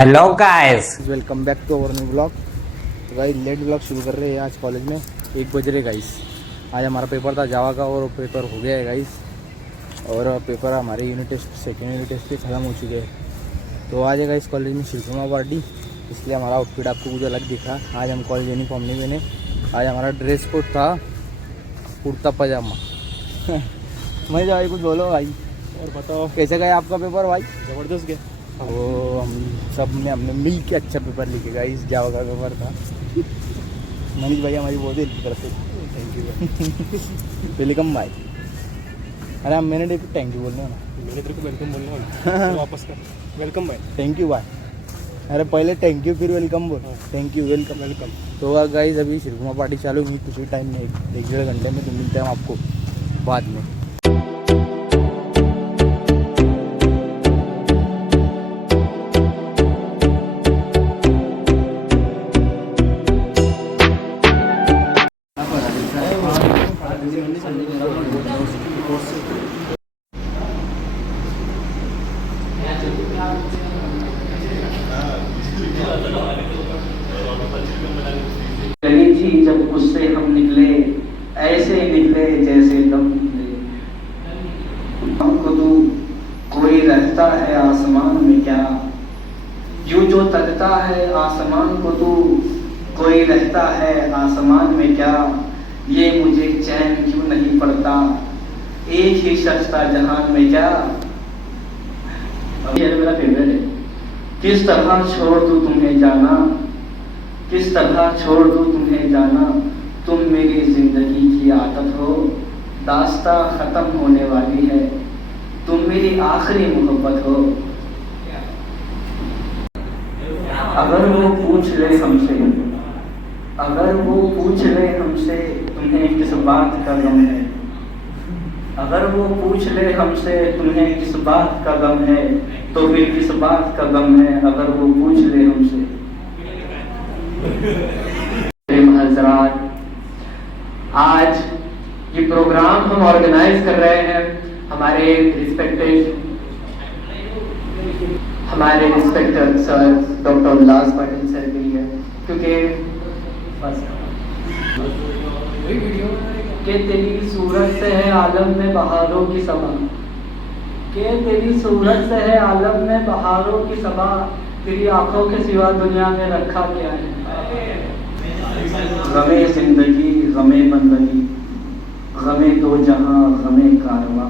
Hello guys, welcome back to our new blog. तो guys let blog शुरू कर रहे हैं आज कॉलेज में 1 बज रहे गाइस। आज हमारा पेपर था जावा का और पेपर हो गया है गाइस। और पेपर हमारे unit test second unit test के ख़त्म हो चुके हैं। तो आज है गाइस कॉलेज में शिल्पमा पार्टी, इसलिए हमारा आउटफिट आपको कुछ अलग दिखा। आज हम कॉलेज यूनिफॉर्म नहीं पहने, आज हमारा ड्रेस कोड था कुर्ता पजामा। मैं भाई कुछ बोलो भाई। और बताओ कैसे गया आपका पेपर भाई? जबरदस्त गया। वो हम सब ने हमने मिल के अच्छा पेपर लिखे गाइस। जावा का पेपर था। मनीष भाई हमारी बहुत हेल्प करते। थैंक यू वेलकम भाई। अरे हम मैंने थैंक यू बोलना ना। मैंने तेरे को वेलकम बोलना है वापस कर। वेलकम भाई। थैंक यू भाई। अरे पहले थैंक यू फिर वेलकम बोल। Thank you welcome. वेलकम। तो गाइस अभी शिल्पमा पार्टी चालू हुई कुछ ही टाइम में, एक डेढ़ घंटे में। तो मिलते हैं हम आपको बाद में। लगी थी जब उससे हम निकले, ऐसे निकले जैसे दम निकले। हमको तू कोई रहता है आसमान में क्या, यूं जो तकता है आसमान को तू कोई रहता है आसमान में क्या। ये मुझे चैन क्यों नहीं पड़ता, एक ही शख्स था जहान में क्या। ये मेरा फेवरेट है। किस तरह छोड़ दूं तुम्हें जाना, किस तरह छोड़ दूं तुम्हें जाना। तुम मेरी जिंदगी की आदत हो, दास्तां खत्म होने वाली है। तुम मेरी आखिरी मोहब्बत हो। अगर वो पूछ ले हमसे, अगर वो पूछ ले हमसे तुम्हें किस बात का गम है। अगर वो पूछ ले हमसे तुम्हें किस बात का गम है, तो फिर किस बात का गम है अगर वो पूछ ले हमसे। हज़रात, आज ये प्रोग्राम हम ऑर्गेनाइज कर रहे हैं हमारे रिस्पेक्टेड सर डॉक्टर उल्लास पाटिल सर के लिए, क्योंकि के तेरी सूरत से है आलम में बहारों की सबा, के तेरी सूरत से है आलम में बहारों की सबा। तेरी आंखों के सिवा दुनिया में रखा क्या है। गमे जिंदगी गमे बंदगी, गमे दो जहां गमे कारवा।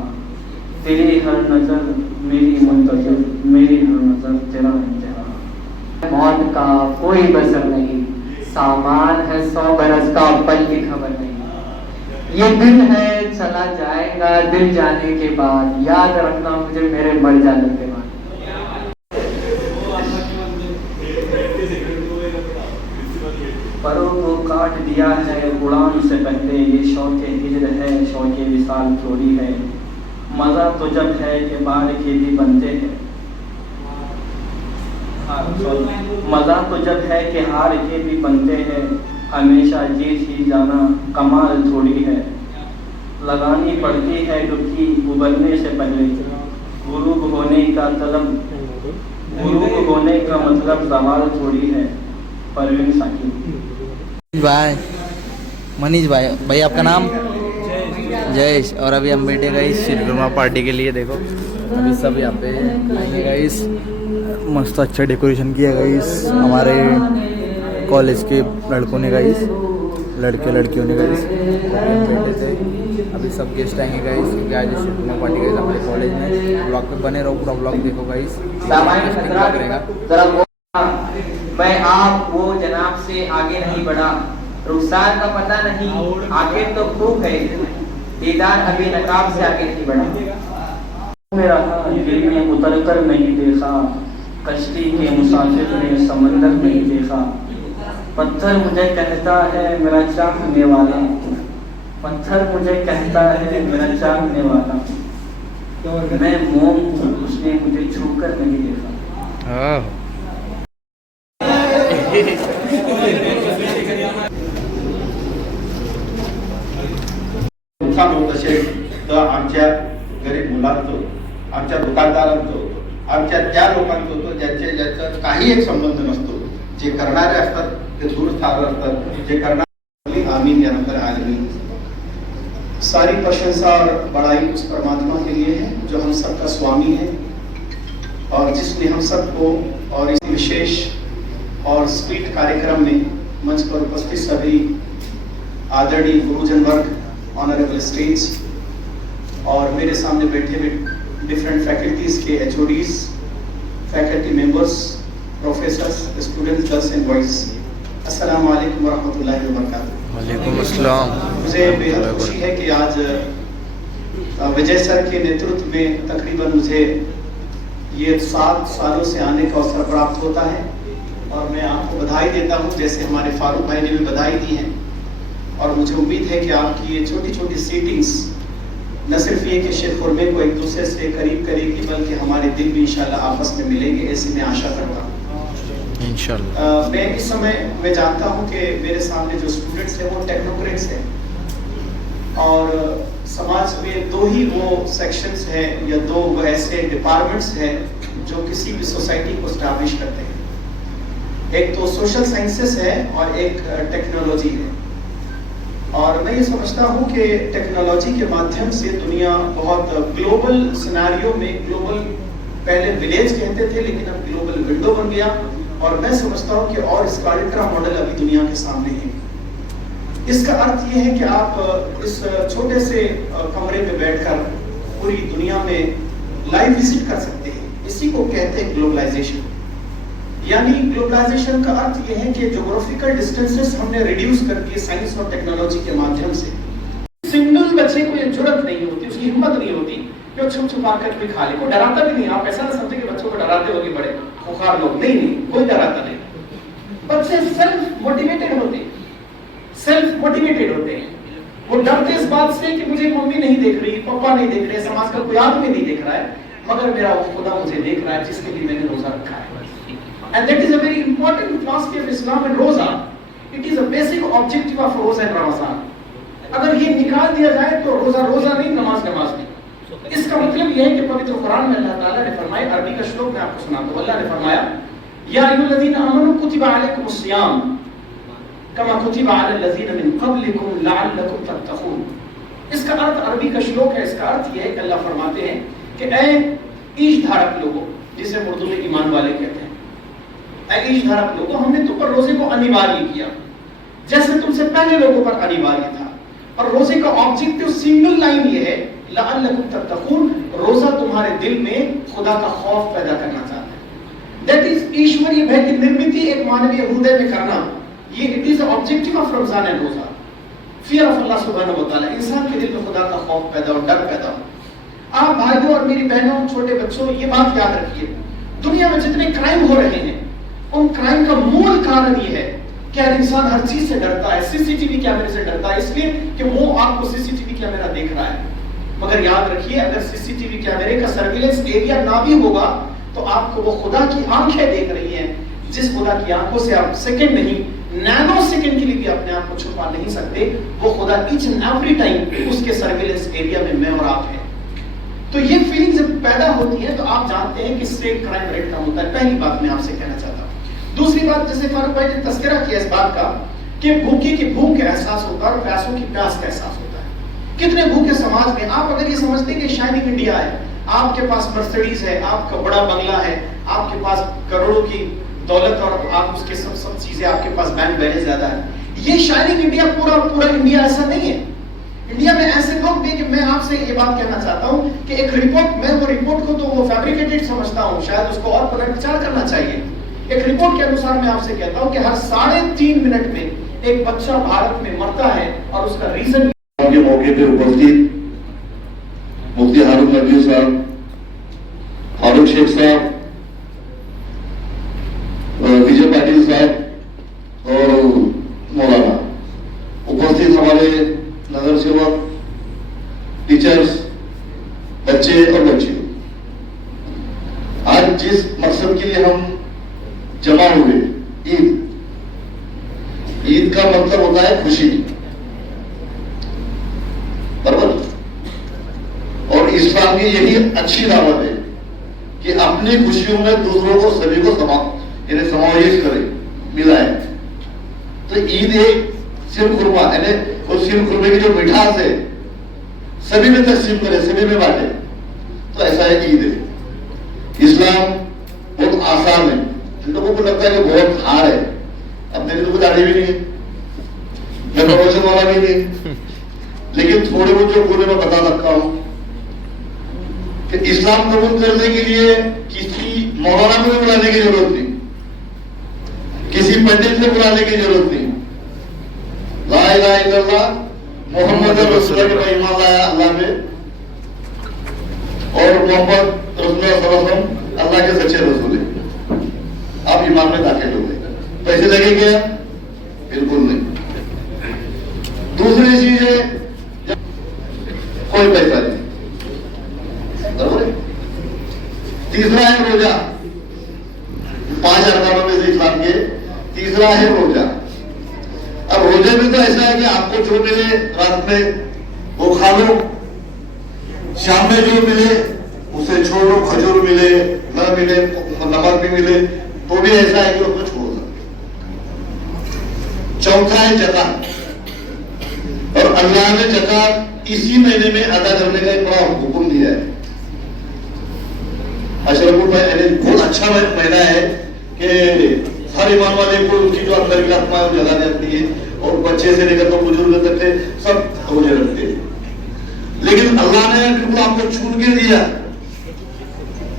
तेरी हर नजर मेरी मुंतजर, मेरी हर नजर तेरा इंतहा। मौत का कोई बसर नहीं, सामान है 100 बरस का पल की खबर नहीं। ये दिल है चला जाएगा दिल जाने के बाद, याद रखना मुझे मेरे मर जाने के बाद। परों को काट दिया है उड़ान से पहले, ये शौक़ हिज्र है शौक़ विसाल थोड़ी है। मज़ा तो जब है कि बाहर के भी बनते हैं, मज़ा तो जब है कि हार के भी बनते हैं। हमेशा जीत ही जाना कमाल थोड़ी है, लगानी पड़ती है डुबकी उबलने से पहले। गुरूब होने का तलब, गुरूब होने का मतलब सवाल थोड़ी है। परवीन साकिब भाई, मनीष भाई। भाई आपका नाम? जयेश। और अभी हम बैठे गए शिल्पमा पार्टी के लिए। देखो अभी सब यहाँ पे आएंगे गाइस। मस्त अच्छा डेकोरेशन किया गाइस हमारे कॉलेज के लड़कों ने गाइस, लड़के लड़कियों ने गाइस। बैठे थे, अभी सब गेस्ट आएंगे गाइस क्योंकि आज शिल्पमा पार्टी गाइस हमारे कॉलेज में। ब्लॉग पे बने रहो, पूरा ब्लॉग देखो गाइस, रहेगा। मैं आप वो जनाब से आगे नहीं बढ़ा, रुखसार का पता नहीं आखिर तो खूब है। दीदार अभी नकाब से आगे नहीं बढ़ा। मेरा दिल में उतर कर नहीं देखा, कश्ती के मुसाफिर ने समंदर नहीं देखा। पत्थर मुझे कहता है मेरा चाहने वाला, पत्थर मुझे कहता है मेरा चाहने वाला। मैं मोम हूँ उसने मुझे छू कर नहीं देखा। नुकसान होत असेल तर आमच्या गरीब मुलांचं, आमच्या दुकानदारांचं होतं, त्या लोकांचा होतो ज्याचा काही एक संबंध नसतो. जे करणारे असतात ते दूरस्थावर असतात, जे करणारे आमीन या रब्बल आलमीन. सारी प्रशंसा और बड़ाई उस परमात्मा के लिए है जो हम सबका स्वामी है और जिसने हम सबको और इस विशेष और स्वीट कार्यक्रम में मंच पर उपस्थित सभी आदरणीय गुरुजन वर्ग, ऑनरेबल स्टेज और मेरे सामने बैठे हुए डिफरेंट फैकल्टीज के HODs, faculty members, professors, students, girls and boys, अस्सलाम वालेकुम वरहमतुल्लाहि वबरकातुहू. वालेकुम अस्सलाम. मुझे बेहद खुशी है कि आज विजय सर के नेतृत्व में तकरीबन मुझे ये 7 सालों से आने का अवसर प्राप्त होता है और मैं आपको बधाई देता हूं, जैसे हमारे फारूक भाई ने भी बधाई दी है. और मुझे उम्मीद है कि आपकी ये छोटी छोटी सीटिंग्स न सिर्फ ये कि शेख खुरमे को एक दूसरे से करीब करेगी, बल्कि हमारे दिल भी इंशाल्लाह आपस में मिलेंगे, ऐसी मैं आशा करता हूँ इंशाल्लाह. मैं इस समय मैं जानता हूँ कि मेरे सामने जो स्टूडेंट्स हैं वो टेक्नोक्रेट्स हैं और समाज में 2 ही वो सेक्शंस हैं या 2 वो ऐसे डिपार्टमेंट्स हैं जो किसी भी सोसाइटी को स्टैब्लिश करते हैं. एक तो सोशल साइंसेस है और एक टेक्नोलॉजी है. और मैं ये समझता हूँ कि टेक्नोलॉजी के माध्यम से दुनिया बहुत ग्लोबल सिनेरियो में, ग्लोबल पहले विलेज कहते थे लेकिन अब ग्लोबल विंडो बन गया. और मैं समझता हूँ कि और इसका अल्ट्रा मॉडल अभी दुनिया के सामने है. इसका अर्थ ये है कि आप इस छोटे से कमरे में बैठकर पूरी दुनिया में लाइव विजिट कर सकते हैं. इसी को कहते हैं ग्लोबलाइजेशन. यानी ग्लोबलाइजेशन का अर्थ यह है कि ज्योग्राफिकल डिस्टेंसेस हमने रिड्यूस करके साइंस और टेक्नोलॉजी के माध्यम से सिंगल बच्चे को ये जरूरत नहीं होती, उसकी हिम्मत नहीं होती कि वो छुप छुपा कर भी खा ले. कोई डराता भी नहीं. आप ऐसा ना समझे कि बच्चों को डराते होंगे बड़े खुखार लोग. नहीं, कोई डराता नहीं. बच्चे सेल्फ मोटिवेटेड होते हैं. वो डरते इस बात से कि मुझे मम्मी नहीं देख रही, पापा नहीं देख रहे, समाज का कोई आदमी नहीं देख रहा है, मगर मेरा वो खुदा मुझे देख रहा है जिसके लिए मैंने रोजा रखा है. And that is a very important philosophy of Islam and Roza. It is a basic objective of Roza and Ramadan. अगर ये निकाल दिया जाए तो रोजा नहीं, नमाज नहीं. इसका मतलब यह है कि पवित्र कुरान में अल्लाह ताला ने फरमाया, अरबी का श्लोक मैं आपको सुनाता हूं. अल्लाह ने फरमाया, या अय्युहल्लज़ीना आमनू कुतिबा अलैकुमुस्सियाम कमा कुतिबा अलल लज़ीना मिन क़ब्लिकुम लअल्लकुम तत्तक़ून. इसका अर्थ अरबी का श्लोक है. इसका अर्थ यह है कि अल्लाह फरमाते हैं कि ऐ ईश धारक लोगों, जिसे उर्दू में ईमान वाले कहते हैं, ईश धारक लोगों, हमने तुम पर रोजे को अनिवार्य किया जैसे तुमसे पहले लोगों पर अनिवार्य था. और रोजे का ऑब्जेक्टिव सिंगल लाइन ये है, लअल्लकुम तत्तक़ून. रोजा तुम्हारे दिल में खुदा का खौफ पैदा करना चाहता है. दैट इज ईश्वरीय भय की निर्मित एक मानवीय हृदय में करना. ये it is the objective of Ramzan and रोजा. फियर ऑफ अल्लाह सुब्हानहू व तआला, इंसान के दिल में खुदा का खौफ पैदा और डर पैदा हो. आप भाइयों और मेरी बहनों, छोटे बच्चों, ये बात याद रखिए, दुनिया में जितने क्राइम हो रहे हैं उन क्राइम का मूल कारण ये है कि हर इंसान हर चीज से डरता है. सीसीटीवी कैमरे से डरता है इसलिए कि वो आपको सीसीटीवी कैमरा देख रहा है. मगर याद रखिए, अगर सीसीटीवी कैमरे का सर्विलेंस एरिया ना भी होगा तो आपको वो खुदा की आंखें देख रही हैं, जिस खुदा की आंखों से आप सेकंड नहीं, नैनो सेकंड के लिए भी अपने आप को छुपा नहीं सकते. वो खुदा ईच एंड एवरी टाइम उसके सर्विलेंस एरिया में मैं और आप हैं. तो ये फीलिंग जब पैदा होती है तो आप जानते हैं कि इससे क्राइम रेट कम होता है. पहली बात मैं आपसे कहना चाहता हूँ. दूसरी बात, जैसे फारूक भाई ने तस्करा किया इस बात का कि भूखे की भूख का एहसास होता है और प्यासों की प्यास का एहसास होता है. कितने भूखे समाज में. आप अगर ये समझते हैं कि शाइनिंग इंडिया है, आपके पास मर्सिडीज है, आपका बड़ा बंगला है, आपके पास करोड़ों की दौलत और आप उसके सब चीजें, आपके पास बैंक बैलेंस ज्यादा है, ये शाइनिंग इंडिया पूरा इंडिया ऐसा नहीं है. इंडिया में ऐसे लोग भी कि मैं आपसे ये बात कहना चाहता हूँ कि एक रिपोर्ट, मैं वो रिपोर्ट को तो वो फैब्रिकेटेड समझता हूँ, शायद उसको और पुनर्विचार करना चाहिए. एक रिपोर्ट के अनुसार मैं आपसे कहता हूं कि हर 3.5 मिनट में एक बच्चा भारत में मरता है और उसका रीजन के मौके पे उपस्थित मुफ्ती हारून नकवी साहब, फारूक शेख साहब, विजय पाटिल साहब और मौलाना, उपस्थित हमारे नगर सेवक, टीचर्स, बच्चे और बच्चियों, आज जिस मकसद के लिए हम जमा हुए, ईद का मतलब होता है खुशी, बराबर. और इस्लाम की यही अच्छी दावत है कि अपनी खुशियों में दूसरों को सभी को इन्हें समावेश करे, मिलाए। तो ईद एक सिर खुरमा यानी उस सिर खुरमे की जो मिठास है सभी में तकसीम करे, सभी में बांटे, तो ऐसा है ईद है। इस्लाम बहुत आसान है, लोगों को लगता है कि बहुत हार्ड है। अब मेरी तो कुछ दाढ़ी भी नहीं है, मैं प्रवचन वाला भी नहीं, लेकिन थोड़े बहुत जो बोले मैं बता सकता हूं कि इस्लाम कबूल करने के लिए किसी मौलाना को भी बुलाने की जरूरत नहीं, किसी पंडित को बुलाने की जरूरत नहीं। ला इलाहा इल्लल्लाह मोहम्मद रसूलुल्लाह का ईमान लाया अल्लाह पे, और मोहम्मद रसूलुल्लाह सल्लल्लाहु अलैहि वसल्लम अल्लाह के सच्चे रसूल हैं, आप ईमान में दाखिल हो गए। पैसे लगे क्या? बिल्कुल नहीं। दूसरी चीज है कोई पैसा नहीं, बराबर है। तीसरा है रोजा, 5 अरकानों में से इस्लाम के तीसरा है रोजा। अब रोजे में तो ऐसा है कि आपको जो मिले रात में वो खा लो, शाम में जो मिले उसे छोड़ो, खजूर मिले न मिले नमक भी मिले तो भी ऐसा है कि उसको छोड़ सकते। चौथा है ज़कात, और अल्लाह ने ज़कात इसी महीने में अदा करने का एक बड़ा हुक्म दिया है। अशरफुल बहुत अच्छा महीना है कि हर ईमान वाले को उसकी जो अंदर की आत्मा है वो जगा जाती है, और बच्चे से लेकर तो बुजुर्ग तक के सब रोजे रखते हैं। लेकिन अल्लाह ने बिल्कुल आपको छूट के दिया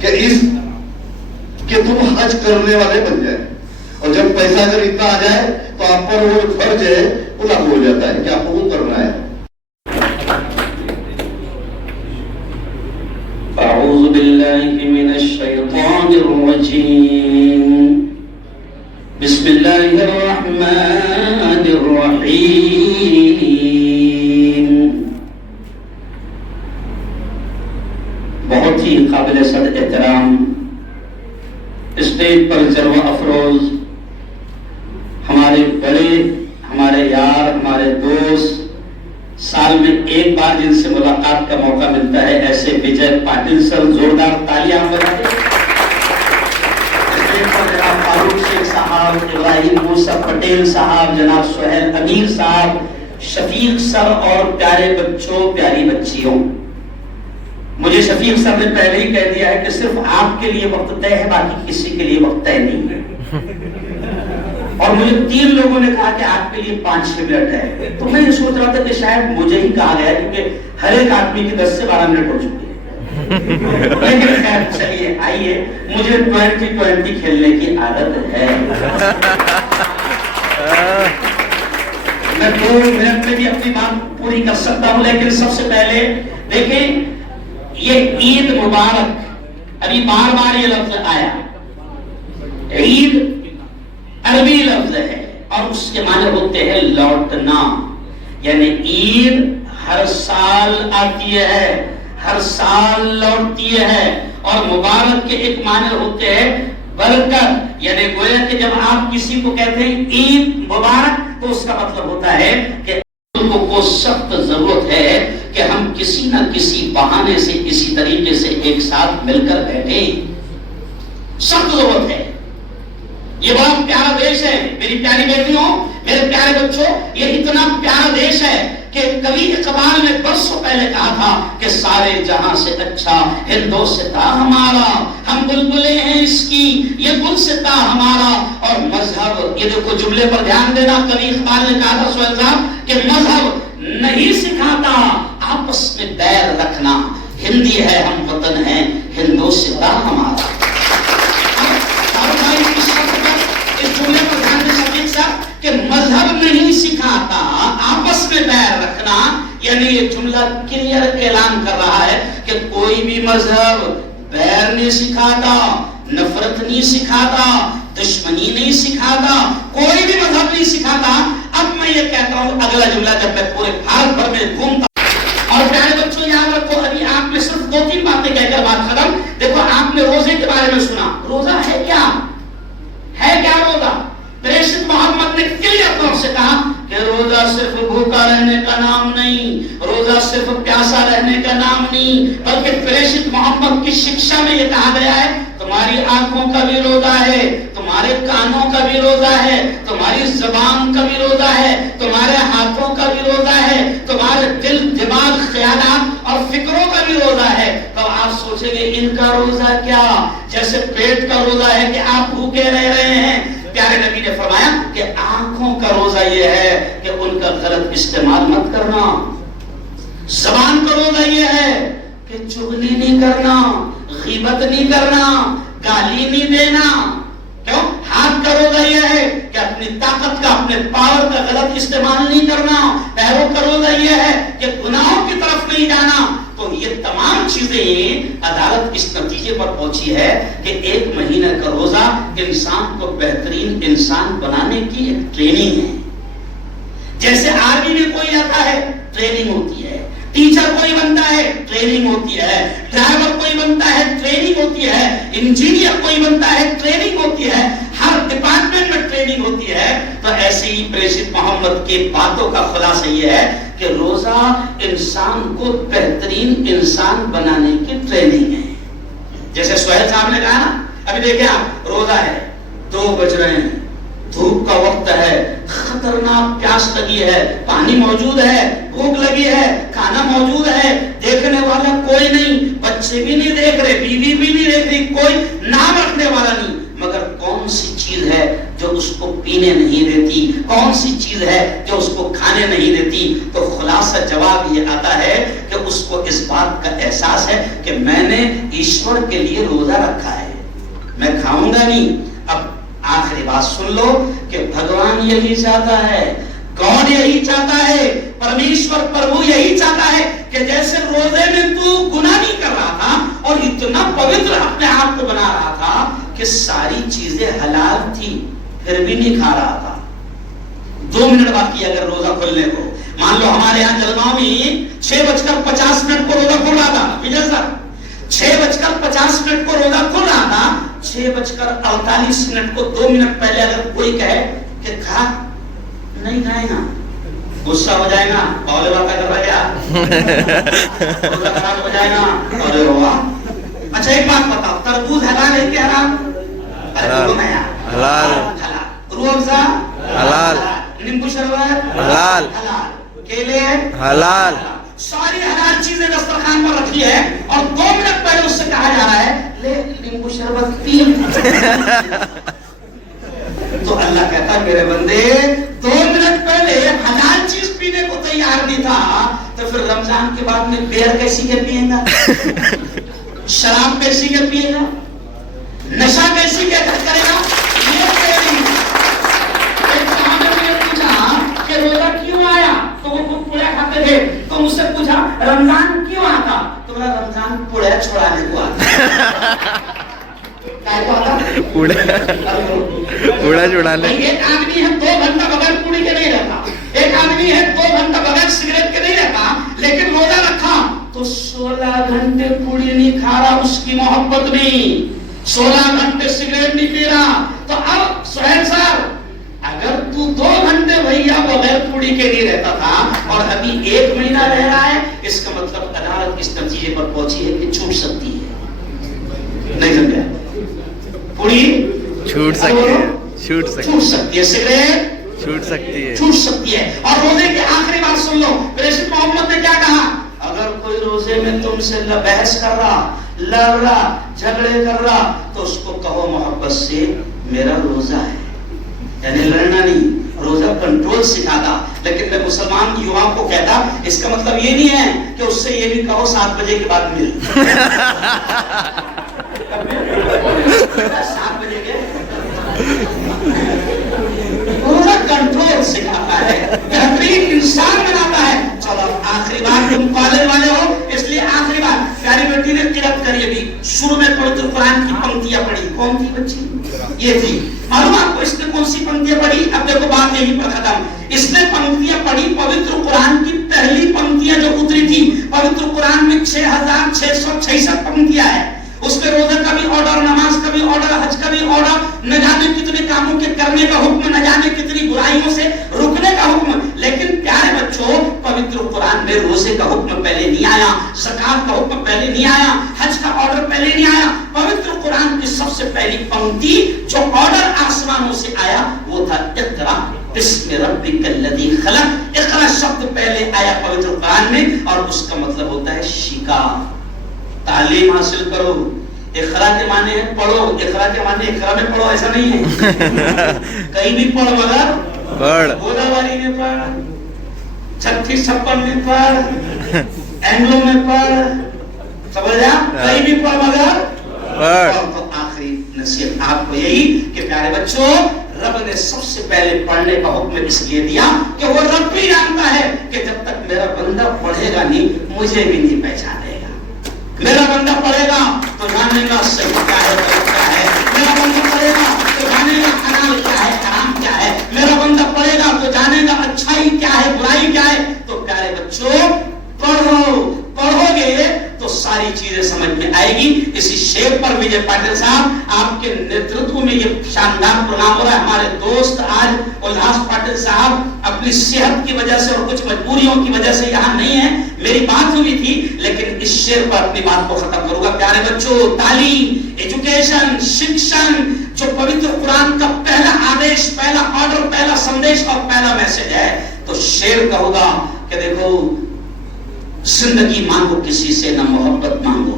कि तुम हज करने वाले बन जाए, और जब पैसा अगर इतना आ जाए तो आप पर वो फर्ज है वो लागू हो जाता है कि आपको वो करना है। अऊज़ु बिल्लाहि मिनश शैतानिर रजीम, बिस्मिल्लाहिर रहमानिर रहीम। बहुत ही काबिल सद एहतराम स्टेज पर जलवा अफरोज हमारे बड़े, हमारे यार, हमारे दोस्त, साल में एक बार जिनसे मुलाकात का मौका मिलता है, ऐसे विजय पाटिल सर, जोरदार तालियां बजाएं। जनाब फारूक शेख साहब, इब्राहिम मूसा पटेल साहब, जनाब सुहेल अमीर साहब, शफीक सर और प्यारे बच्चों, प्यारी बच्चियों, मुझे शफीक सर ने पहले ही कह दिया है कि सिर्फ आपके लिए वक्त तय है, बाकी किसी के लिए वक्त तय नहीं है। और मुझे 3 लोगों ने कहा कि आपके लिए 5-6 मिनट है, तो मैं ये सोच रहा था कि शायद मुझे ही कहा गया, क्योंकि हर एक आदमी की 10 से 12 मिनट हो चुकी है। लेकिन खैर चलिए, आइए, मुझे 20-20 खेलने की आदत है। मैं 2 मिनट में भी अपनी बात पूरी कर सकता हूं, लेकिन सबसे पहले देखें, ये ईद मुबारक, अभी बार बार ये लफ्ज आया, ईद अरबी लफ्ज है और उसके माने होते हैं लौटना, यानी ईद हर साल आती है, हर साल लौटती है। और मुबारक के एक माने होते हैं बरकत, यानी गोया कि जब आप किसी को कहते हैं ईद मुबारक, तो उसका मतलब होता है कि लोगों को सख्त जरूरत है कि हम किसी न किसी बहाने से, किसी तरीके से एक साथ मिलकर बैठे, सख्त जरूरत है। ये बड़ा प्यारा देश है मेरी प्यारी बेटियों, मेरे प्यारे बच्चों, ये इतना प्यारा देश है कि कवि इकबाल ने बरसों पहले कहा था कि सारे जहां से अच्छा हिंदोस्तां हमारा, हम बुलबुलें हैं इसकी, ये गुलसिता हमारा। और मजहब, ये देखो जुमले पर ध्यान देना, कवि इकबाल ने कहा था सुहेल साहब कि मजहब नहीं सिखाता आपस में बैर रखना, हिंदी है हम वतन है हिंदोस्तां हमारा। कि मजहब नहीं सिखाता आपस में बैर रखना, यानी ये जुमला क्लियर ऐलान कर रहा है कि कोई भी मजहब बैर नहीं सिखाता, नफरत नहीं सिखाता, दुश्मनी नहीं सिखाता, कोई भी मजहब नहीं सिखाता। अब मैं ये कहता हूं अगला जुमला, जब मैं पूरे भारत भर में घूमता। और प्यारे बच्चों याद रखो, अभी आपने सिर्फ 2-3 बातें कहकर बात खत्म। देखो, आपने रोजे के बारे में सुना, रोजा है क्या? है क्या रोजा? प्रेषित मोहम्मद ने क्लियर तौर से कहा कि रोजा सिर्फ भूखा रहने का नाम नहीं, रोजा सिर्फ प्यासा रोजा रहने का नाम नहीं, बल्कि प्रेषित मोहम्मद की शिक्षा में ये कहा गया है तुम्हारी आंखों का भी रोजा है, तुम्हारे कानों का भी रोजा है, तुम्हारी जबान का भी रोजा है, तुम्हारे हाथों का भी रोजा है, तुम्हारे दिल दिमाग ख्यालात और फिक्रों का भी रोजा है। तो आप सोचेंगे इनका रोजा क्या? जैसे पेट का रोजा है कि आप भूखे रह रहे हैं, प्यारे नबी ने फरमाया कि आंखों का रोजा यह है कि उनका गलत इस्तेमाल मत करना। जबान का रोजा यह है कि चुगली नहीं करना, गीबत नहीं करना, गाली नहीं देना। क्यों? हाथ का रोजा यह है कि अपनी ताकत का, अपने पावर का गलत इस्तेमाल नहीं करना। पैरों का रोजा यह है कि गुनाहों की तरफ नहीं जाना। तो ये तमाम चीजें अदालत इस नतीजे पर पहुंची है कि 1 महीने का रोजा इंसान को बेहतरीन इंसान बनाने की एक ट्रेनिंग है। जैसे आर्मी में कोई आता है ट्रेनिंग होती है, टीचर कोई बनता है ट्रेनिंग होती है, ड्राइवर कोई बनता है ट्रेनिंग होती है, इंजीनियर कोई बनता है ट्रेनिंग होती है, हर डिपार्टमेंट में ट्रेनिंग होती है। तो ऐसे ही प्रेषित मोहम्मद के बातों का खुलासा यह है कि रोजा इंसान को बेहतरीन इंसान बनाने की ट्रेनिंग है। जैसे सुहेल साहब ने कहा ना, अभी देखिए आप, रोजा है, 2 बज रहे हैं, धूप का वक्त है, खतरनाक प्यास लगी है, पानी मौजूद है, भूख लगी है, खाना मौजूद है, देखने वाला कोई नहीं, बच्चे भी नहीं देख रहे, बीवी भी नहीं देख रही, कोई नाम रखने वाला नहीं। मगर कौन सी चीज है जो उसको पीने नहीं देती, कौन सी चीज है जो उसको खाने नहीं देती? तो खुलासा जवाब ये आता है कि उसको इस बात का एहसास है कि मैंने ईश्वर के लिए रोजा रखा है, मैं खाऊंगा नहीं। अब आखिरी बात सुन लो कि भगवान यही चाहता है, गॉड यही चाहता है, परमेश्वर प्रभु यही चाहता है कि जैसे रोजे में तू गुनाह नहीं कर रहा था और इतना पवित्र अपने आप को बना रहा था कि सारी चीजें हलाल थी, फिर भी नहीं खा रहा था। 2 मिनट बाकी अगर रोजा खोलने को, मान लो हमारे यहाँ जलगांव में 6:50 को रोजा खोल रहा था, विजय सर 6:50 को रोजा खोल रहा था, 6:48 को 2 मिनट पहले अगर कोई कहे कि खा, नहीं खाएगा, गुस्सा हो जाएगा, बावले बातें कर रहा क्या, रोजा खराब हो जाएगा। अरे वाह, अच्छा एक बात बताओ, तरबूज हलाल है क्या हराम? हलाल। रूह अफ़ज़ा हलाल। नींबू शरबत हलाल। केले हलाल। सारी हलाल चीजें दस्तरखान पर रखी है और 2 मिनट पहले उससे कहा जा रहा है ले नींबू शरबत पी। तो अल्लाह कहता है मेरे बंदे 2 मिनट पहले हलाल चीज पीने को तैयार नहीं था, तो फिर रमजान के बाद में बियर कैसी के पिएगा, शराब कैसी के पिएगा, नशा कैसी के करेगा? एक साहब ने पूछा कि रोजा क्यों आया, तो वो खुद पुड़िया खाते थे, तो मुझसे पूछा रमजान क्यों आता, तो बोला रमजान पुड़िया छुड़ाने को आता। उड़ा छुड़ाने। एक आदमी है 2 घंटा बगैर पूड़ी के नहीं रहता, एक आदमी है 2 घंटा बगैर सिगरेट के नहीं रहता, लेकिन रोजा रखा तो 16 घंटे पूड़ी नहीं खा रहा, उसकी मोहब्बत नहीं, 16 घंटे सिगरेट नहीं पी रहा। तो अब सुहेल साहब अगर तू 2 घंटे भैया बगैर पूड़ी के नहीं रहता था और अभी 1 महीना रह रहा है, इसका मतलब अदालत इस नतीजे पर पहुंची है कि छूट सकती है। नहीं समझा? पूड़ी छूट सकती है, छूट सकती है, सिगरेट छूट सकती है, छूट सकती है। और रोजे की आखिरी बात सुन लो, प्रेषित मोहम्मद ने क्या कहा? अगर कोई रोजे में तुमसे बहस कर रहा, लड़ रहा, झगड़े कर रहा, तो उसको कहो मोहब्बत से मेरा रोजा है, यानी लड़ना नहीं, रोजा कंट्रोल सिखाता। लेकिन मैं मुसलमान युवाओं को कहता, इसका मतलब ये नहीं है कि उससे ये भी कहो 7 बजे के बाद मिल। 7 बजे के रोजा कंट्रोल सिखाता है, बेहतरीन इंसान बनाता है। चलो आखिरी बात, तुम कॉलेज वाले हो इसलिए आखिरी बात, प्यारी बेटी ने किरत करी, अभी शुरू में पवित्र कुरान की पंक्तियां पढ़ी। कौन थी बच्ची? ये थी। मालूम आपको इसने कौन सी पंक्तियां पढ़ी? अब देखो बात यही पर खत्म। इसने पंक्तियां पढ़ी पवित्र कुरान की पहली पंक्तियां जो उतरी थी। पवित्र कुरान में 6666 पंक्तियां है, उसमें रोजा का भी ऑर्डर, नमाज का भी ऑर्डर, हज का भी ऑर्डर, न जाने कितने कामों के करने का हुक्म, न जाने कितनी बुराइयों से रुकने का हुक्म। लेकिन प्यारे बच्चों पवित्र कुरान में रोजे का हुक्म पहले नहीं आया, ज़कात का हुक्म पहले नहीं आया, हज का ऑर्डर पहले नहीं आया। पवित्र कुरान की सबसे पहली पंक्ति जो ऑर्डर आसमानों से आया वो था इक़रा बिस्मि रब्बिकल्लज़ी खलक़। इक़रा शब्द पहले आया पवित्र कुरान में और उसका मतलब होता है शिका, तालीम हासिल करो। इक़रा के माने है पढ़ो, इक़रा के माने इक़रा में पढ़ो ऐसा नहीं है। कहीं भी पढ़ मगर पढ़, गोदावरी में पढ़, 36-56 में पढ़, एंग्लो में पढ़, समझा? कहीं भी पढ़ मगर पढ़। तो आखिरी नसीहत आपको यही कि प्यारे बच्चों, रब ने सबसे पहले पढ़ने का हुक्म इसलिए दिया कि वो रब भी जानता है कि जब तक मेरा बंदा पढ़ेगा नहीं मुझे भी नहीं पहचानेगा। मेरा बंदा पढ़ेगा तो जानेगा सही क्या है गलत क्या है, मेरा बंदा पढ़ेगा तो जानेगा हलाल क्या है हराम क्या है, मेरा बंदा पढ़ेगा तो जानेगा अच्छाई क्या है बुराई क्या है। तो प्यारे बच्चों, पढ़ोगे तो सारी चीजें समझ में आएगी। इसी शेर पर विजय पाटिल साहब आपके नेतृत्व में ये शानदार प्रोग्राम हो रहा है। हमारे दोस्त आज उल्लास पाटिल साहब अपनी सेहत की वजह से और कुछ मजबूरियों की वजह से यहाँ नहीं है। मेरी बात हुई थी लेकिन इस शेर पर अपनी बात को खत्म करूंगा। प्यारे बच्चों, तालीम, एजुकेशन, शिक्षण जो पवित्र कुरान का पहला आदेश, पहला ऑर्डर, पहला संदेश और पहला मैसेज है, तो शेर कहूंगा कि देखो, जिंदगी मांगो किसी से न मोहब्बत मांगो,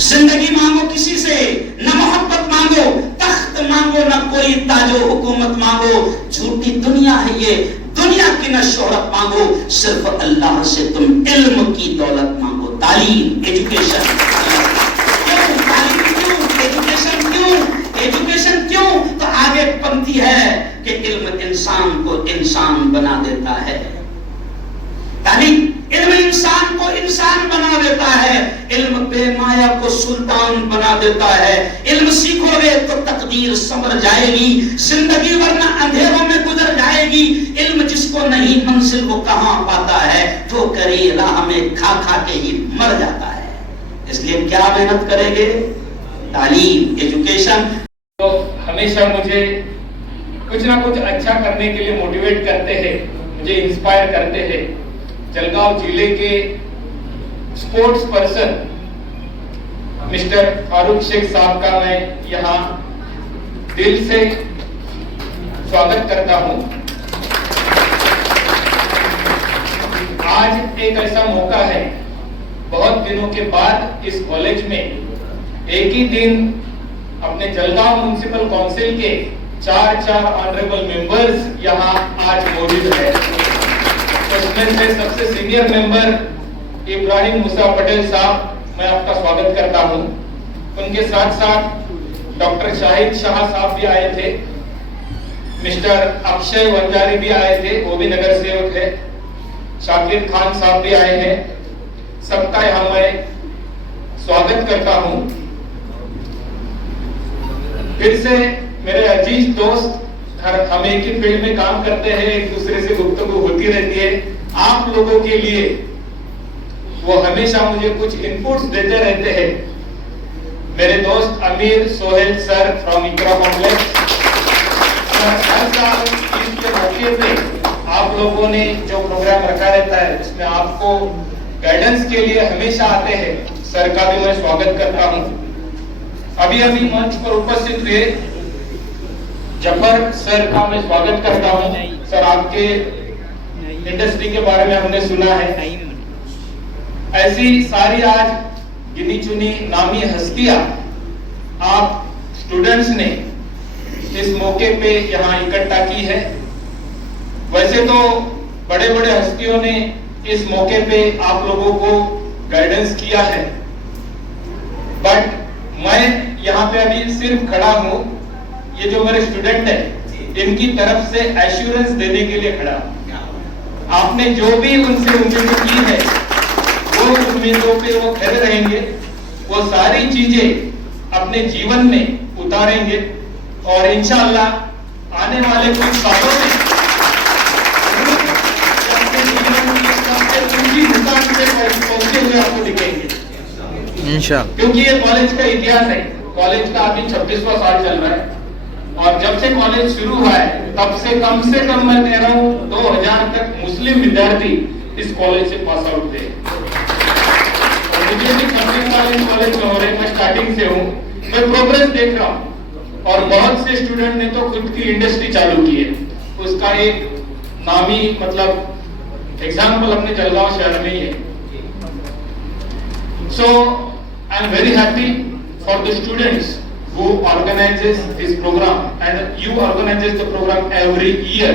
जिंदगी मांगो किसी से न मोहब्बत मांगो, तख्त मांगो न कोई ताजो हुकूमत मांगो, झूठी दुनिया है ये, दुनिया की न शोहरत मांगो, सिर्फ अल्लाह से तुम इल्म की दौलत मांगो। तालीम, एजुकेशन क्यों, तालीम क्यों, एजुकेशन क्यों, एजुकेशन क्यों? तो आगे पंक्ति है कि इल्म इंसान को इंसान बना देता है। तालीम, इल्म इंसान को इंसान बना देता है, इल्म बेमाया को सुल्तान बना देता है। इल्म सीखोगे तो तकदीर संवर जाएगी, जिंदगी वरना अंधेरों में गुजर जाएगी। इल्म जिसको नहीं मंजिल वो कहां पाता है, जो करे राह में खा खा के ही मर जाता है। इसलिए क्या मेहनत करेंगे? तालीम, एजुकेशन। तो हमेशा मुझे कुछ ना कुछ अच्छा करने के लिए मोटिवेट करते हैं, मुझे इंस्पायर करते हैं। जलगांव जिले के sports person mister Farooq Shaikh साहब का मैं यहाँ दिल से स्वागत करता हूँ। आज एक ऐसा मौका है, बहुत दिनों के बाद इस कॉलेज में एक ही दिन अपने जलगांव म्युनिसिपल काउंसिल के चार ऑनरेबल मेंबर्स यहाँ आज मौजूद है। उसमें से सबसे सीनियर मेंबर इब्राहिम मुसा पटेल साहब, मैं आपका स्वागत करता हूं। उनके साथ साथ डॉक्टर शाहिद शाह साहब भी आए थे, मिस्टर अक्षय वंजारी भी आए थे, वो भी नगर सेवक है, शाकिर खान साहब भी आए हैं। सबका यहाँ मैं स्वागत करता हूं। फिर से मेरे अजीज दोस्त, हम एक ही फील्ड में काम करते हैं, एक दूसरे से गुफ्तगू होती रहती है। आप लोगों के लिए वो हमेशा मुझे कुछ इनपुट्स देते रहते हैं। मेरे दोस्त Amir Sohail sir from Iqra complex, हर साल इसके मौके पे आप लोगों ने जो प्रोग्राम रखा रहता है उसमें आपको गाइडेंस के लिए हमेशा आते हैं। सर का भी मैं स्वागत करता हूँ। अभी मंच पर उपस्थित हुए जफर सर का मैं स्वागत करता हूं। सर, आपके इंडस्ट्री के बारे में हमने सुना है। ऐसी सारी आज गिनी चुनी नामी हस्तियां आप स्टूडेंट्स ने इस मौके पे यहाँ इकट्ठा की है। वैसे तो बड़े बड़े हस्तियों ने इस मौके पे आप लोगों को गाइडेंस किया है, बट मैं यहाँ पे अभी सिर्फ खड़ा हूँ। ये जो मेरे स्टूडेंट है इनकी तरफ से एश्योरेंस देने के लिए खड़ा। आपने जो भी उनसे उम्मीद की है वो उम्मीदों पे वो खड़े रहेंगे, वो सारी चीजें अपने जीवन में उतारेंगे और इंशाअल्लाह आने वाले कुछ सालों में अपने जीवन की सबसे ऊंची मुकाम पे पहुंचे हुए आपको दिखेंगे इंशाअल्लाह। क्योंकि ये कॉलेज का इतिहास है, कॉलेज का अभी 26वां साल चल रहा है। और जब से कॉलेज शुरू हुआ है तब से कम मैं कह रहा हूँ 2000 तक मुस्लिम विद्यार्थी इस कॉलेज से पास आउट थे। मुझे भी कॉलेज में हो रहे, मैं स्टार्टिंग से हूँ, मैं प्रोग्रेस देख रहा हूँ। और बहुत से स्टूडेंट ने तो खुद की इंडस्ट्री चालू की है। उसका एक नामी मतलब एग्जाम्पल अपने जलगांव शहर में ही है। So I am very happy for the students who organizes this program, and you organizes the program every year.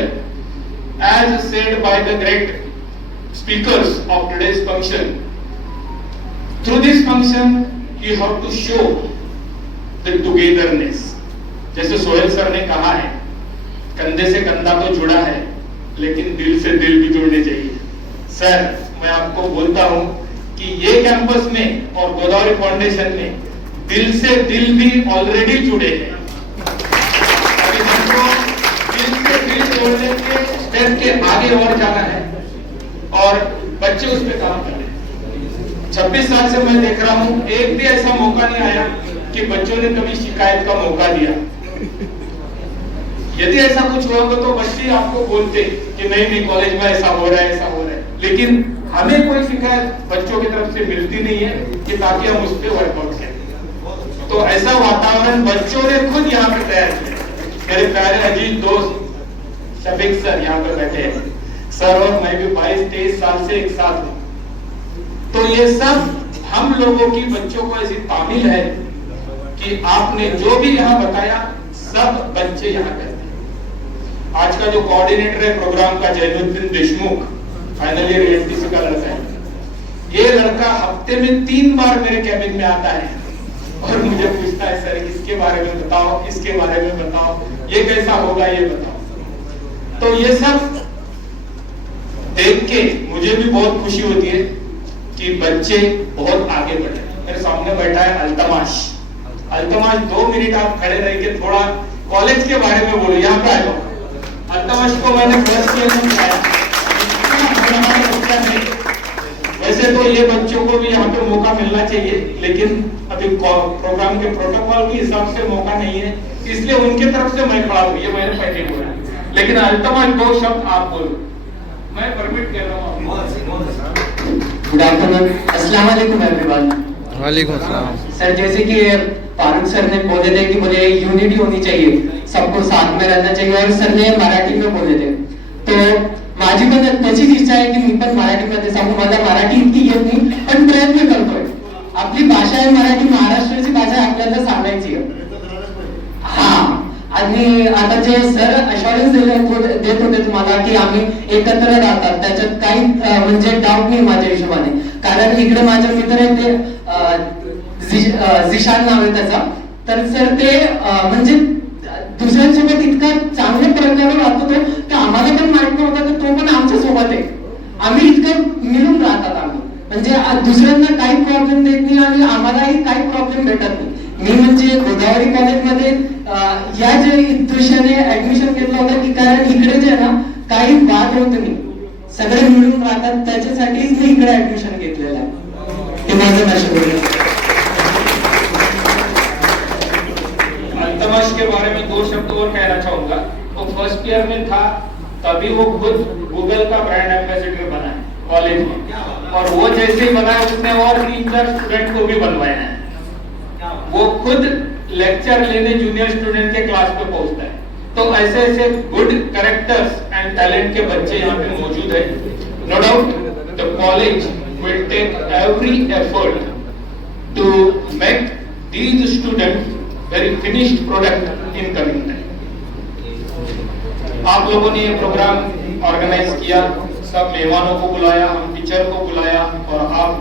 As said by the great speakers of today's function, through this function you have to show the togetherness. जैसे Sohail sir ने कहा है, कंधे से कंधा तो जुड़ा है लेकिन दिल से दिल भी जुड़ने चाहिए। सर, मैं आपको बोलता हूं कि ये कैंपस में और गोदावरी फाउंडेशन में दिल से दिल भी ऑलरेडी जुड़े हैं। अभी हमको दिल से दिल जोड़ने के स्टेप के आगे और जाना है और बच्चे उस पर काम कर रहे हैं। 26 साल से मैं देख रहा हूं, एक भी ऐसा मौका नहीं आया कि बच्चों ने कभी शिकायत का मौका दिया। यदि ऐसा कुछ हुआ तो बच्चे आपको बोलते कि नहीं कॉलेज में ऐसा हो रहा है, ऐसा हो रहा है, लेकिन हमें कोई शिकायत बच्चों की तरफ से मिलती नहीं है कि ताकि हम उस पर वर्कआउट करें। तो ऐसा वातावरण बच्चों ने खुद यहाँ पे तैयार किया। मेरे प्यारे अजीज दोस्त शफीक सर यहाँ पे बैठे हैं, सर और मैं भी 22-23 साल से एक साथ हूँ। तो ये सब हम लोगों की बच्चों को ऐसी तामील है कि आपने जो भी यहाँ बताया सब बच्चे यहाँ करते हैं। आज का जो कोऑर्डिनेटर है प्रोग्राम का, जैनुद्दीन देशमुख, फाइनल ईयर एएनटीसी का लड़का है। ये लड़का हफ्ते में 3 बार मेरे कैबिन में आता है और मुझे पूछता है, सर इसके बारे में बताओ, इसके बारे में बताओ, ये कैसा होगा, ये बताओ। तो ये सब देख के मुझे भी बहुत खुशी होती है कि बच्चे बहुत आगे बढ़े। मेरे सामने बैठा है अल्तमाश। 2 मिनट आप खड़े रह के थोड़ा कॉलेज के बारे में बोलो, यहाँ पे आ जाओ। अल्तमाश को मैंने फर्स्ट ईयर में बुलाया। वैसे तो ये बच्चों को भी यहाँ पे मौका मिलना चाहिए, लेकिन अभी प्रोग्राम के प्रोटोकॉल के हिसाब से मौका नहीं है, इसलिए उनके तरफ से मैं खड़ा हूँ। ये मैंने पहले बोला, लेकिन अल्तमाश 2 शब्द आप बोलो, मैं परमिट कर रहा हूँ। गुड आफ्टरनून, अस्सलाम वालेकुम एवरीवन। वालेकुम अस्सलाम। सर, जैसे कि फारूक सर ने बोले थे कि मुझे यूनिटी होनी चाहिए, सबको साथ में रहना चाहिए, और सर ने मराठी में बोले थे, तो माझी पण तशीच इच्छा आहे की मी पण मराठीमध्ये सांगू। मला मराठी इतकी येत नाही, पण प्रयत्न करतोय। आपली भाषा आहे मराठी, महाराष्ट्राची भाषा आपल्याला सांगायची आहे। हा, आणि आता जे सर अश्योरन्स देत होते तुम्हाला की आम्ही एकत्र राहतात, त्याच्यात काही म्हणजे डाऊट नाही माझ्या हिशोबाने, कारण इकडे माझे मित्र आहेत ते झिशान नाव आहे त्याचा, तर सर ते म्हणजे दुसऱ्यांसोबत इतका चांगल्या प्रकारे राहतो तो की आम्हाला पण माहित नव्हतं की तो पण आमच्या सोबत आहे। आम्ही इतकं मिळून राहतात, आम्ही म्हणजे दुसऱ्यांना काही प्रॉब्लेम देत नाही आणि आम्हालाही काही प्रॉब्लेम भेटत नाही। मी म्हणजे गोदावरी कॉलेजमध्ये या जे दृष्टीने ऍडमिशन घेतलं होतं की कारण इकडे जे ना काही वाद होत नाही, सगळे मिळून राहतात, त्याच्यासाठीच मी इकडे ऍडमिशन घेतलेलं आहे। हे माझं भाषण। अल्तमाश के बारे में 2 शब्द और कहना चाहूंगा। वो फर्स्ट ईयर में था, तभी वो खुद गूगल का ब्रांड एम्बेसडर बना है कॉलेज में, और वो जैसे ही बना है उसने और 3-4 स्टूडेंट को भी बनवाया है। वो खुद लेक्चर लेने जूनियर स्टूडेंट के क्लास पे पहुंचता है। तो ऐसे ऐसे गुड कैरेक्टर्स एंड टैलेंट के बच्चे यहाँ पे मौजूद है। No doubt the college will take every effort to make these student very finished product in coming time. आप लोगों ने ये प्रोग्राम ऑर्गेनाइज किया, सब मेहमानों को बुलाया, हम टीचर को बुलाया, और आप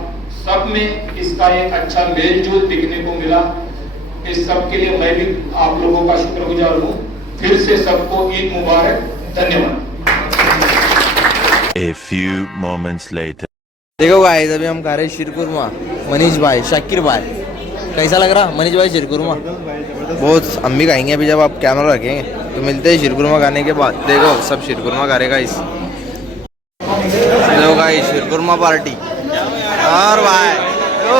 सब में इसका एक अच्छा मेल जोल दिखने को मिला। इस सब के लिए मैं भी आप लोगों का शुक्रगुजार हूँ। फिर से सबको ईद मुबारक, धन्यवाद। A few moments later. देखो गाइस, अभी हम खा रहे शीरकुरमा, मनीष भाई, शाकिर भाई, कैसा लग रहा मनीष भाई शीरकुरमा? बहुत, हम भी खाएंगे अभी जब आप कैमरा रखेंगे तो मिलते हैं शीरकुरमा खाने के बाद। देखो सब शीरकुरमा खा रहे गाइस, देखो गाइस शीरकुरमा पार्टी। और भाई ओ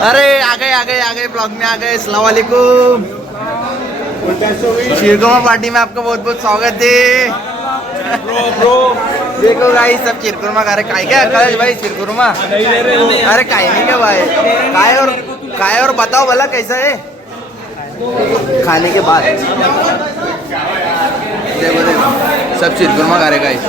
अरे आ गए ब्लॉग में आ गए। अस्सलाम वालेकुम। शिरकुरमा पार्टी में आपका बहुत बहुत स्वागत है। देखो गाइस सब शिरकुरमा खा रहे। क्या कल भाई शिरकुरमा? अरे काय नहीं क्या भाई, काय और बताओ भला कैसा है खाने के बाद। देखो सब शिरकुरमा खा रहे गाइस।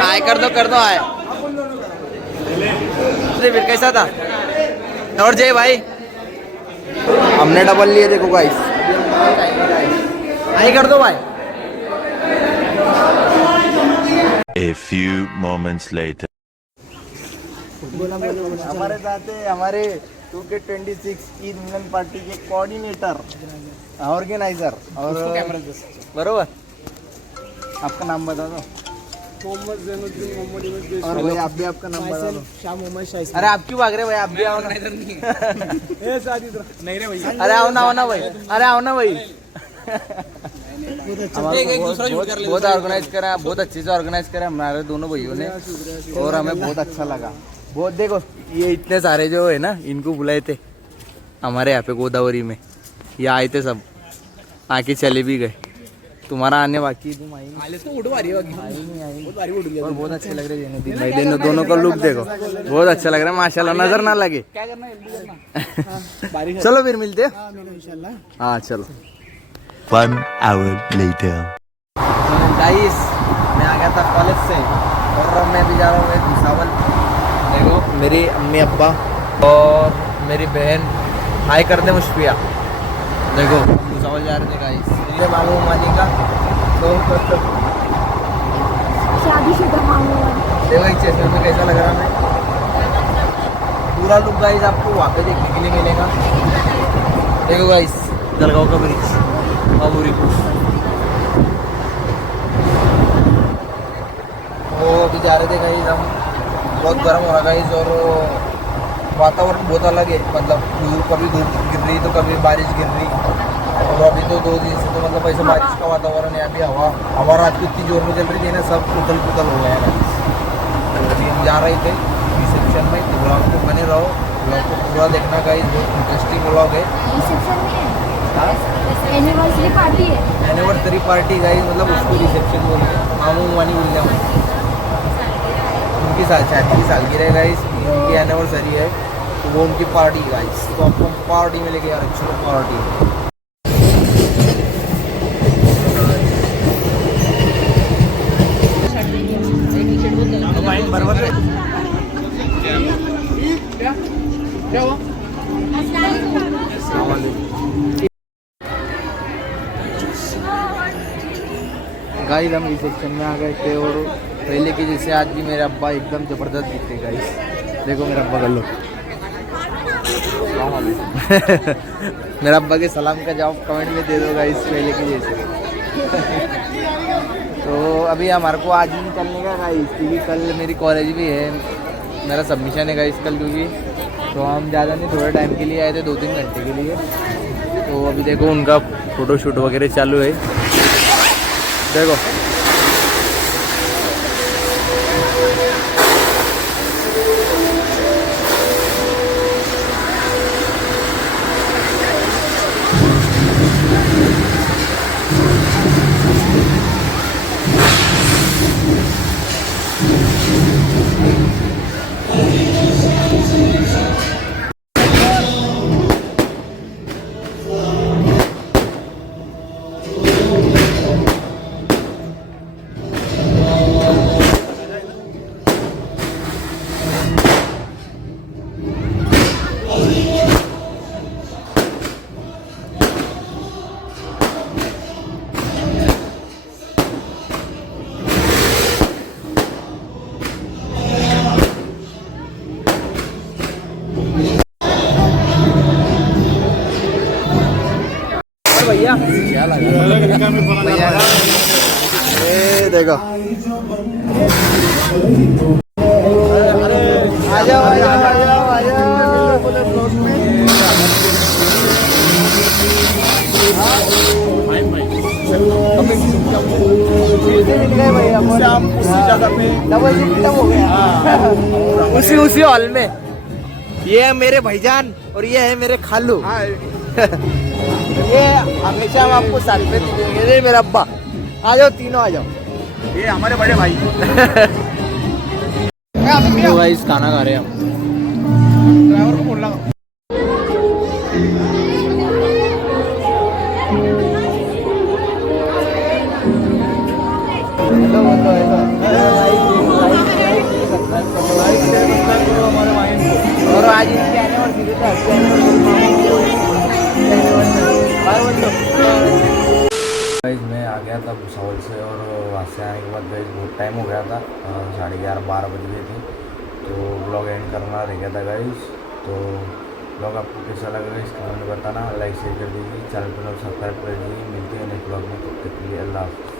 आए कर दो आए। फिर कैसा था? और जय भाई हमने डबल लिए। देखो गाइस आए कर दो भाई। A few moments later. हमारे साथ है हमारे 2K26 ईद मिलन पार्टी के कोऑर्डिनेटर ऑर्गेनाइजर और बरोबर। आपका नाम बता दो। मोहम्मद जैनुद्दीन मोहम्मद। और भाई आप भी आपका नाम बता दो। शाह मोहम्मद शाह। अरे आप क्यों भाग रहे भाई? आप भी आओ ना। ए शादी नहीं रे भैया। अरे आओ ना भाई। अरे आओ ना भाई। बहुत ऑर्गेनाइज करा, बहुत अच्छे से ऑर्गेनाइज करा हमारे दोनों भाइयों ने और हमें बहुत अच्छा लगा। बहुत देखो ये इतने सारे जो है ना इनको बुलाए थे हमारे यहाँ पे गोदावरी में। ये आए थे सब, आके चले भी गए। तुम्हारा आने बाकी तुम आई नहीं। और बहुत अच्छे लग रहे हैं दोनों का लुक देखो, बहुत अच्छा लग रहा है माशाल्लाह। नजर ना लगे। चलो फिर मिलते हैं। हाँ चलो। 1 hour later. गाइस मैं आ गया था कॉलेज से और मैं भी जा रहा हूँ भुसावल। देखो मेरी अम्मी अब्बा और मेरी बहन हाय कर दे मुश्फिया। देखो भुसावल जा रहे थे गाइस। ये मामू मानी का तो शादीशुदा मामू। देखो इस चश्मे में कैसा लग रहा है। पूरा लुक गाइस आपको वहाँ पे देखने के लिए मिलेगा। देखो गाइस जलगांव का ब्रिज अबूरी वो अभी जा रहे थे गाइस हम। बहुत गर्म हो रहा गाइस और वातावरण बहुत अलग है। मतलब कभी धूप गिर रही तो कभी बारिश गिर रही। और अभी तो 2 दिन से तो मतलब ऐसे बारिश का वातावरण है। अभी हवा रात को इतनी जोर में चल रही थी ना, सब उथल पुथल हो गया है। तो अभी हम जा रहे थे रिसेप्शन में। तो ब्लॉग को बने रहो, ब्लॉग को पूरा देखना गाइस, बहुत इंटरेस्टिंग ब्लॉग है। एनिवर्सरी पार्टी है। एनिवर्सरी पार्टी गाइस, मतलब उसको रिसेप्शन बोलते हैं। मामू मानी बोल जाओ। उनकी शादी की सालगिरह है गाइस, उनकी एनिवर्सरी है तो वो उनकी पार्टी गाइस। तो आपको पार्टी में लेके यार अच्छी पार्टी। गाइस हम रिसेप्शन में आ गए थे और पहले के जैसे आज भी मेरे अब्बा एकदम ज़बरदस्त दिखते गाइस। देखो मेरा अब्बा कर लो। मेरा अब्बा के सलाम का जवाब कमेंट में दे दो गाइस पहले के जैसे। तो अभी हमारे को आज ही निकलने का गाइस, क्योंकि कल मेरी कॉलेज भी है। मेरा सबमिशन है गाइस कल, क्योंकि तो हम ज़्यादा नहीं थोड़े टाइम के लिए आए थे, 2-3 घंटे के लिए। तो अभी देखो उनका फ़ोटोशूट वगैरह चालू है। देखो भैया क्या लगा ये देखो आ जाओ आ जाओ आ जाओ आ जाओ। उसी हॉल में ये है मेरे भाईजान और ये है मेरे खालू। ये हमेशा हम आपको साथ में देंगे। ये मेरा अब्बा, आ जाओ तीनों आ जाओ। ये हमारे बड़े भाई। तो गाइस खाना खा रहे हैं हम। ड्राइवर को बोल रहा और आज इसकी एनिवर्सरी था। गाइस मैं आ गया था भुसावल से और वहाँ से आने के बाद गाइस बहुत टाइम हो गया था, 11:30-12 बज गए थे। तो ब्लॉग एंड करना रह गया था गाइस। तो ब्लॉग आपको कैसा लगा गाइस कमेंट में बताना, लाइक शेयर कर दीजिए, चैनल पर सब्सक्राइब कर दीजिए। मिलते हैं नेक्स्ट ब्लॉग में, तब तक के लिए अल्लाह हाफ़िज़।